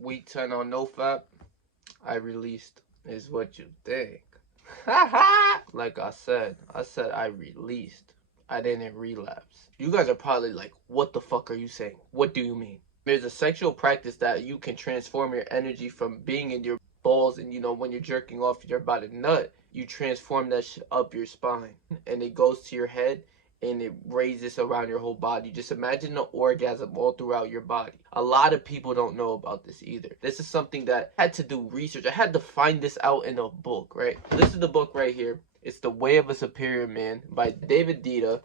Week 10 on NoFap, I released is what you think. Like I said I released. I didn't relapse. You guys are probably like, what the fuck are you saying? What do you mean? There's a sexual practice that you can transform your energy from being in your balls, and when you're jerking off, you're about to nut. You transform that shit up your spine, and it goes to your head, and it raises around your whole body. Just imagine the orgasm all throughout your body. A lot of people don't know about this either. This is something that I had to do research. I had to find this out in a book, right? This is the book right here. It's The Way of a Superior Man by David Deida.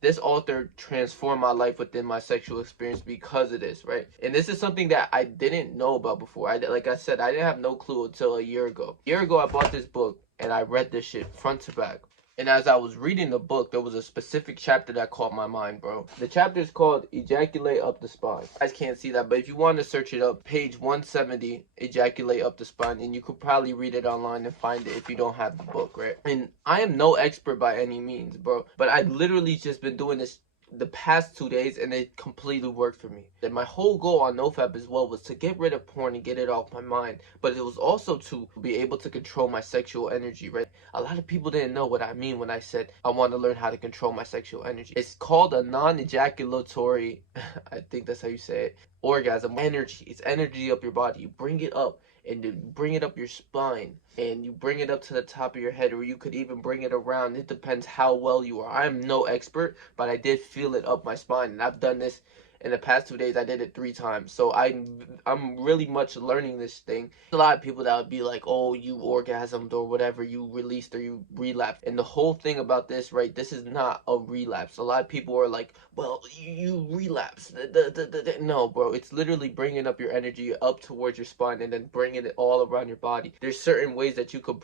This author transformed my life within my sexual experience because of this, right? And this is something that I didn't know about before. Like I said, I didn't have no clue until a year ago. A year ago, I bought this book, and I read this shit front to back. And as I was reading the book, there was a specific chapter that caught my mind, bro. The chapter is called Ejaculate Up the Spine. You guys can't see that, but if you want to search it up, page 170, Ejaculate Up the Spine, and you could probably read it online and find it if you don't have the book, right? And I am no expert by any means, bro, but I literally just been doing this the past 2 days, and it completely worked for me. And my whole goal on NoFap as well was to get rid of porn and get it off my mind, but it was also to be able to control my sexual energy, right? A lot of people didn't know what I mean when I said I want to learn how to control my sexual energy. It's called a non-ejaculatory I think that's how you say it, orgasm. Energy. It's energy up your body. You bring it up, and you bring it up your spine, and you bring it up to the top of your head, or you could even bring it around. It depends how well you are. I am no expert, but I did feel it up my spine, and I've done this in the past 2 days. I did it 3 times, so I'm really much learning this thing. A lot of people that would be like, oh, you orgasmed or whatever, you released or you relapsed. And the whole thing about this, right, this is not a relapse. A lot of people are like, well, you relapsed. No, bro, it's literally bringing up your energy up towards your spine and then bringing it all around your body. There's certain ways that you could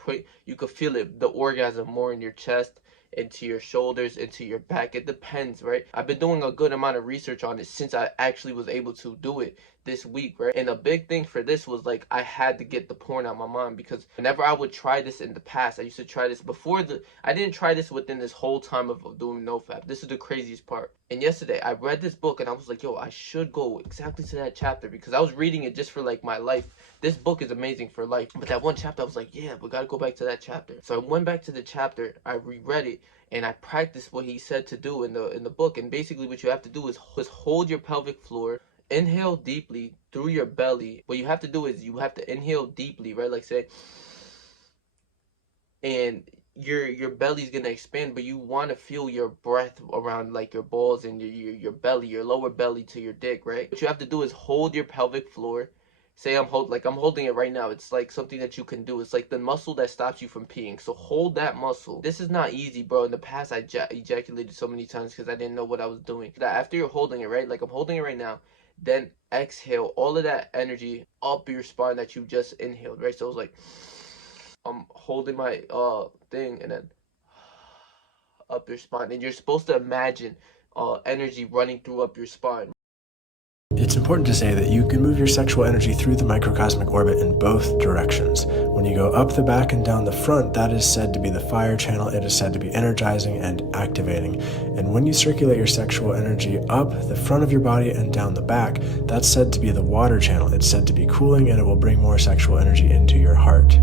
feel it, the orgasm, more in your chest, into your shoulders, into your back. It depends, right? I've been doing a good amount of research on it since I actually was able to do it this week, right? And a big thing for this was like, I had to get the porn out of my mind, because whenever I would try this in the past, I used to try this before I didn't try this within this whole time of doing NoFap. This is the craziest part. And yesterday I read this book, and I was like, yo, I should go exactly to that chapter, because I was reading it just for like my life. This book is amazing for life, but that one chapter I was like, yeah, we gotta go back to that chapter. So I went back to the chapter, I reread it, and I practiced what he said to do in the book. And basically what you have to do is hold your pelvic floor, inhale deeply through your belly. What you have to do is you have to inhale deeply, right? Like, say, and your belly's gonna expand, but you want to feel your breath around like your balls and your belly, your lower belly to your dick, right? What you have to do is hold your pelvic floor. Say I'm holding it right now. It's like something that you can do. It's like the muscle that stops you from peeing. So hold that muscle. This is not easy, bro. In the past, I ejaculated so many times because I didn't know what I was doing. That after you're holding it, right? Like I'm holding it right now. Then exhale all of that energy up your spine that you just inhaled, right? So it's like I'm holding my thing, and then up your spine. And you're supposed to imagine energy running through up your spine. It's important to say that you can move your sexual energy through the microcosmic orbit in both directions. When you go up the back and down the front, that is said to be the fire channel. It is said to be energizing and activating. And when you circulate your sexual energy up the front of your body and down the back, that's said to be the water channel. It's said to be cooling, and it will bring more sexual energy into your heart.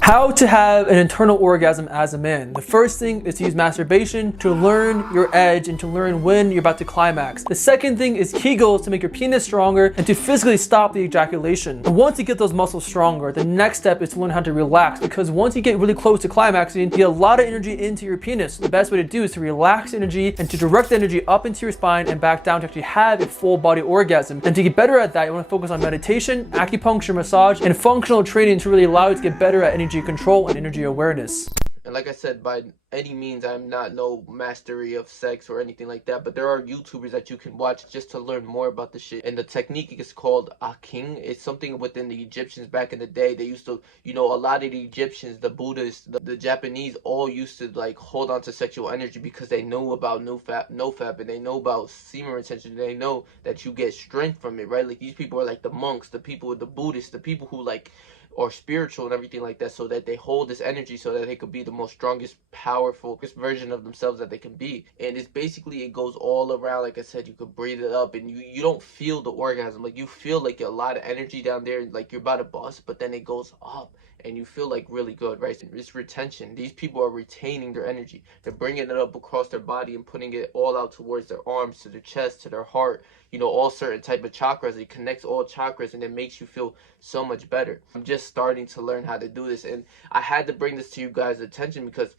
How to have an internal orgasm as a man. The first thing is to use masturbation to learn your edge and to learn when you're about to climax. The second thing is Kegels to make your penis stronger and to physically stop the ejaculation. And once you get those muscles stronger, the next step is to learn how to relax, because once you get really close to climaxing, you get a lot of energy into your penis. So the best way to do is to relax energy and to direct the energy up into your spine and back down to actually have a full body orgasm. And to get better at that, you want to focus on meditation, acupuncture, massage, and functional training to really allow you to get better at energy control and energy awareness. And like I said, by any means, I'm not no mastery of sex or anything like that, but there are YouTubers that you can watch just to learn more about the shit. And the technique is called Aking. It's something within the Egyptians back in the day. They used to, a lot of the Egyptians, the Buddhists, the Japanese, all used to like hold on to sexual energy because they know about NoFap, and they know about semen retention. They know that you get strength from it, right? Like these people are like the monks, the people with the Buddhists, the people who like are spiritual and everything like that, so that they hold this energy so that they could be the most strongest power powerful version of themselves that they can be. And it's basically, it goes all around. Like I said, you could breathe it up and you don't feel the orgasm. Like you feel like a lot of energy down there, like you're about to bust, but then it goes up and you feel like really good, right? It's retention. These people are retaining their energy. They're bringing it up across their body and putting it all out towards their arms, to their chest, to their heart, you know, all certain type of chakras. It connects all chakras and it makes you feel so much better. I'm just starting to learn how to do this, and I had to bring this to you guys' attention because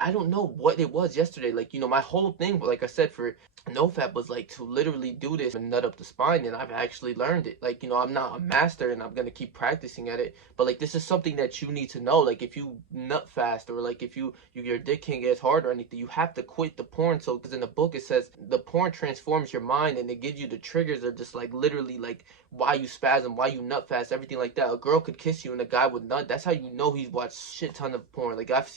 I don't know what it was yesterday. Like, you know, my whole thing, like I said, for NoFap was like to literally do this and nut up the spine, and I've actually learned it. Like, you know, I'm not a master and I'm gonna keep practicing at it, but like this is something that you need to know. Like if you nut fast, or like if your dick can't get hard or anything, you have to quit the porn. So because in the book it says the porn transforms your mind and it gives you the triggers of just like literally like why you spasm, why you nut fast, everything like that. A girl could kiss you and a guy would nut. That's how you know he's watched shit ton of porn. Like I've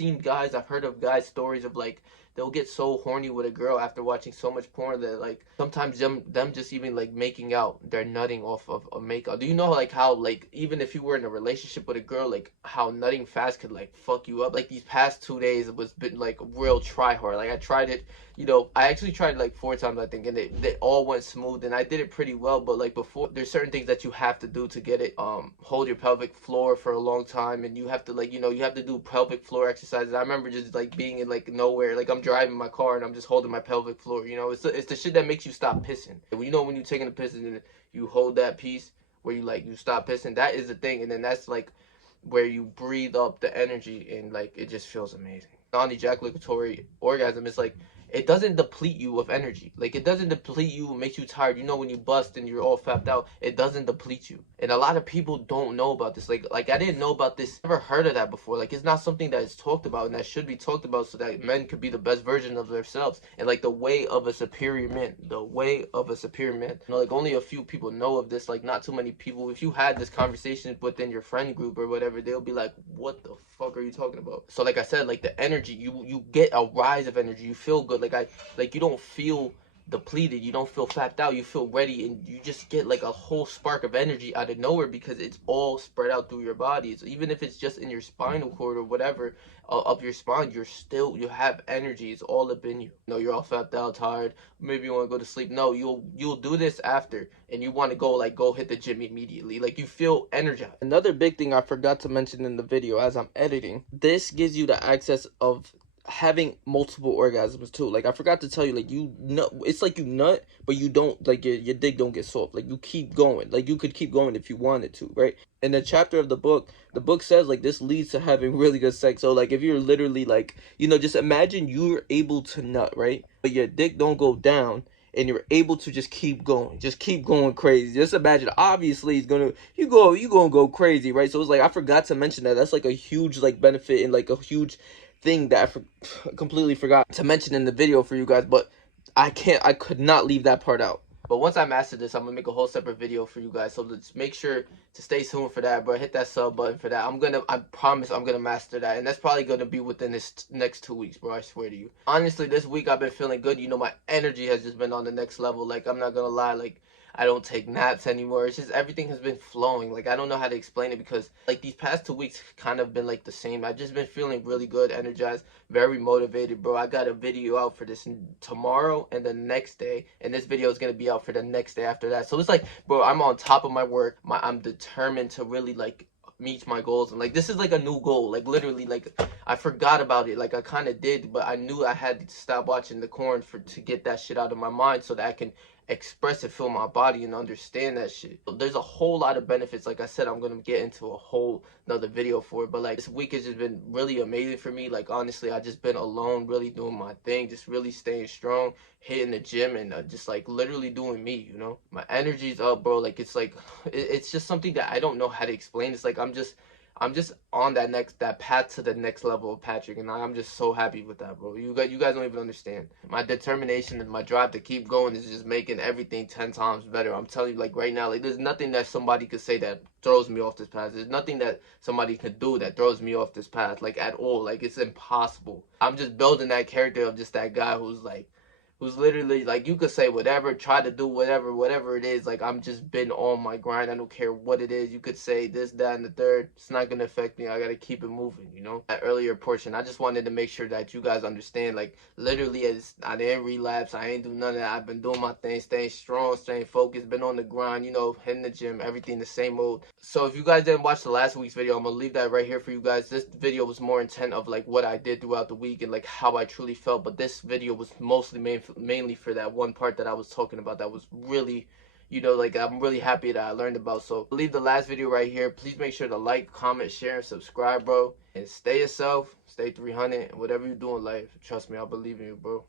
heard of guys stories of like they'll get so horny with a girl after watching so much porn that like sometimes them just even like making out, they're nutting off of a makeout. Do you know like how like even if you were in a relationship with a girl, like how nutting fast could like fuck you up? Like these past 2 days it was been like a real try hard. Like I tried it, you know, I actually tried it like 4 times I think, and they all went smooth and I did it pretty well. But like before, there's certain things that you have to do to get it. Hold your pelvic floor for a long time, and you have to like, you know, you have to do pelvic floor exercises. I remember just like being in like nowhere, like I'm driving my car and I'm just holding my pelvic floor. You know, it's the shit that makes you stop pissing. You know, when you're taking a piss and you hold that piece where you stop pissing, that is the thing. And then that's like where you breathe up the energy and like it just feels amazing. Non-ejaculatory orgasm is like, it doesn't deplete you of energy. Like it doesn't deplete you, it makes you tired. You know, when you bust and you're all fapped out, it doesn't deplete you. And a lot of people don't know about this. Like I didn't know about this, never heard of that before. Like it's not something that is talked about and that should be talked about so that men could be the best version of themselves. And like the way of a superior man, the way of a superior man. You know, like only a few people know of this, like not too many people. If you had this conversation within your friend group or whatever, they'll be like, what the fuck are you talking about? So like I said, like the energy, you get a rise of energy, you feel good. Like you don't feel depleted, you don't feel fapped out, you feel ready, and you just get like a whole spark of energy out of nowhere because it's all spread out through your body. So even if it's just in your spinal cord or whatever, up your spine, you have energy. It's all up in you. You know, you're all fapped out, tired, maybe you want to go to sleep. No, you'll do this after, and you want to go hit the gym immediately. Like you feel energized. Another big thing I forgot to mention in the video as I'm editing, this gives you the access of having multiple orgasms too. Like I forgot to tell you, like you nut, it's like you nut, but you don't, like your dick don't get soft. Like you keep going. Like you could keep going if you wanted to, right? In the chapter of the book says like this leads to having really good sex. So like if you're literally like, you know, just imagine you're able to nut, right? But your dick don't go down and you're able to just keep going crazy. Just imagine, obviously it's gonna, you gonna go crazy, right? So it's like I forgot to mention that. That's like a huge like benefit and like a huge thing that I completely forgot to mention in the video for you guys, but I could not leave that part out. But once I master this, I'm gonna make a whole separate video for you guys. So let's make sure to stay tuned for that, bro. Hit that sub button for that. I promise I'm gonna master that, and that's probably gonna be within this next 2 weeks, bro. I swear to you. Honestly, this week I've been feeling good. You know, my energy has just been on the next level. Like I'm not gonna lie, like I don't take naps anymore. It's just everything has been flowing. Like I don't know how to explain it because like these past 2 weeks kind of been like the same. I've just been feeling really good, energized, very motivated, bro. I got a video out for this tomorrow and the next day, and this video is gonna be out for the next day after that. So it's like, bro, I'm on top of my work. I'm determined to really like meet my goals, and like this is like a new goal. Like literally, like I forgot about it. Like I kind of did, but I knew I had to stop watching the corn to get that shit out of my mind so that I can express it, feel my body, and understand that shit. There's a whole lot of benefits. Like I said, I'm gonna get into a whole another video for it, but like this week has just been really amazing for me. Like honestly, I just been alone, really doing my thing, just really staying strong, hitting the gym, and just like literally doing me, you know. My energy's up, bro. Like it's like it's just something that I don't know how to explain. It's like I'm just on that path to the next level of Patrick, and I'm just so happy with that, bro. You guys don't even understand. My determination and my drive to keep going is just making everything 10 times better. I'm telling you, like right now, like there's nothing that somebody could say that throws me off this path. There's nothing that somebody could do that throws me off this path, like at all. Like it's impossible. I'm just building that character of just that guy who's like who's literally like, you could say whatever, try to do whatever it is. Like, I'm just been on my grind. I don't care what it is. You could say this, that, and the third. It's not gonna affect me. I gotta keep it moving, you know. That earlier portion, I just wanted to make sure that you guys understand. Like, literally, as I didn't relapse. I ain't do none of that. I've been doing my thing, staying strong, staying focused, been on the grind, you know, hitting the gym, everything the same old. So if you guys didn't watch the last week's video, I'm gonna leave that right here for you guys. This video was more intent of like what I did throughout the week and like how I truly felt, but this video was mostly mainly for that one part that I was talking about that was really, you know, like, I'm really happy that I learned about. So I'll leave the last video right here. Please make sure to like, comment, share, and subscribe, bro. And stay yourself, stay 300, and whatever you do in life, trust me, I believe in you, bro.